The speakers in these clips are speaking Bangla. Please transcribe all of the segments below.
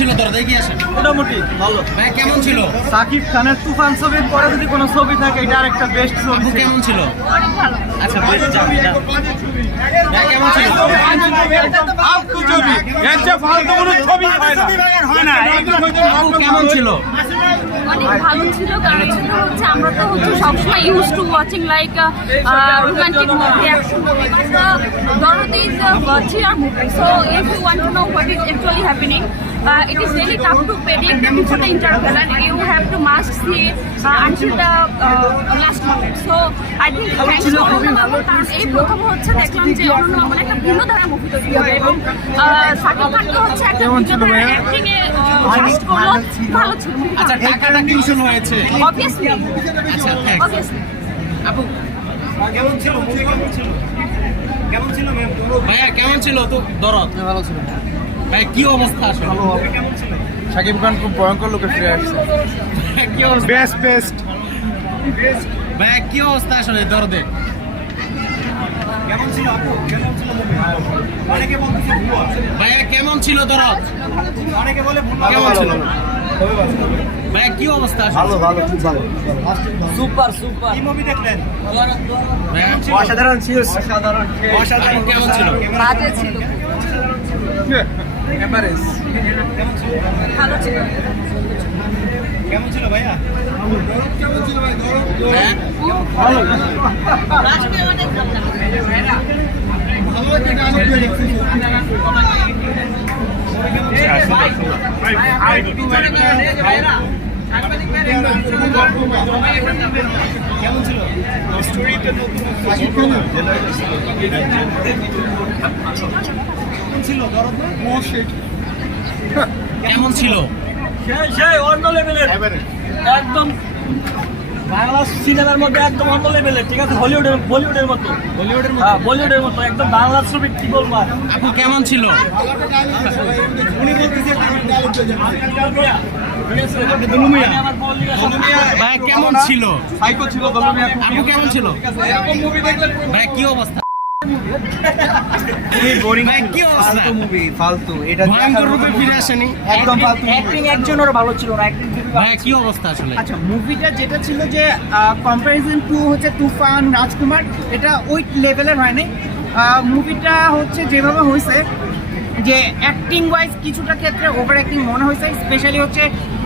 ছিল তোর? দেখি আসেন মোটামুটি। ভালো। ভাই কেমন ছিল? সাকিব খানের তুফান ছবির পরে যদি কোনো ছবি থাকে এটা আরেকটা বেস্ট ছবি কেমন ছিল? অনেক ভালো। আচ্ছা বেশ যাও। ভাই কেমন ছিল? আপু কেমন ছিল? অনেক ভালো ছিল কারণ ছিল হচ্ছে আমরা তো হচ্ছে সবসময় use to watching like romantic movie action movie দরদ is thriller movie so if you want to know what is actually happening uh, it is really tough to predict before the interval and you have to must see uh, until the uh, last moment. So I think thanks to এই প্রথম হচ্ছে দেখলাম যে অনন্য মামুন একটা ভিন্ন ধারা মুভি তৈরি করে এবং সাকিব খানকে হচ্ছে একটা ভিন্ন ধারা অ্যাক্টিং এ ফার্স্ট করল ভালো ছিল আচ্ছা টাকাটা টিউশন হয়েছে অবভিয়াসলি আচ্ছা thanks. অবভিয়াসলি আপু কেমন ছিল কেমন ছিল কেমন ছিল ম্যাম ভাইয়া কেমন ছিল তো? দরদ ভালো ছিল। ভাই কি অবস্থা আসলে? কেমন ছিল সাকিব খান খুব ভয়ঙ্কর লোকে ফিরে আসছে। কি অবস্থা? বেস্ট বেস্ট ভাই কি অবস্থা আসলে? দরদে কেমন ছিল আপু? কেমন ছিল অনেকে বলতেছে ভুয়া। ভাইয়া কেমন ছিল দরদ অনেকে বলে ভুয়া কেমন ছিল? ভাইয়া কি অবস্থা? ভালো ভালো খুব ভালো। Super super. কি মুভি দেখলেন? অসাধারণ ছিল। অসাধারণ অসাধারণ কেমন ছিল বাজে ছিল। এভারেজ ভালো ছিল। কেমন ছিল ভাইয়া? ভাইয়া কেমন ছিল? স্টোরিটা নতুন ছিল দরদ কেমন ছিল সেই সেই অন্য লেভেলের একদম বাংলা সিনেমার মধ্যে একদম অন্য লেভেলের ঠিক আছে? হলিউডের বলিউডের মতো। বলিউডের হ্যাঁ বলিউডের মতো একদম বাংলা ছবি কি বলব আর? আপু কেমন ছিল উনি বলতেছে আমি আমার বলি ভাই কেমন ছিল? সাইকো ছিল আপু কেমন ছিল? এরকম মুভি দেখলে ভাই কি অবস্থা? খুবই বোরিং ভাই কি অবস্থা? ফালতু মুভি ফালতু। এটা ভয়ঙ্কর রূপে ফিরে আসেনি। একদম ফালতু অ্যাক্টিং একজনেরও ভালো ছিল না কি অবস্থা আচ্ছা মুভিটা যেটা ছিল যে কম্পারিজন টু হচ্ছে তুফান রাজকুমার এটা ওই লেভেলের হয়নি। মুভিটা হচ্ছে যেভাবে হয়েছে যে অ্যাক্টিং ওয়াইজ কিছুটা ক্ষেত্রে ওভার অ্যাক্টিং মনে হয়েছে স্পেশালি হচ্ছে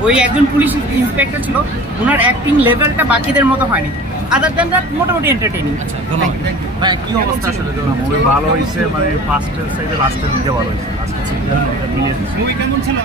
ওই একজন পুলিশ ইন্সপেক্টর ছিল ওনার অ্যাক্টিং লেভেলটা বাকিদের মতো হয়নি। আদার দ্যান দ্যাট মোটামুটি এন্টারটেইনিং আচ্ছা ভাই কি অবস্থা আসলে মুভি ভালো হয়েছে মানে ফার্স্টের সাইডে লাস্টের দিকে ভালো হয়েছে। লাস্টের মুভি কেমন ছিল?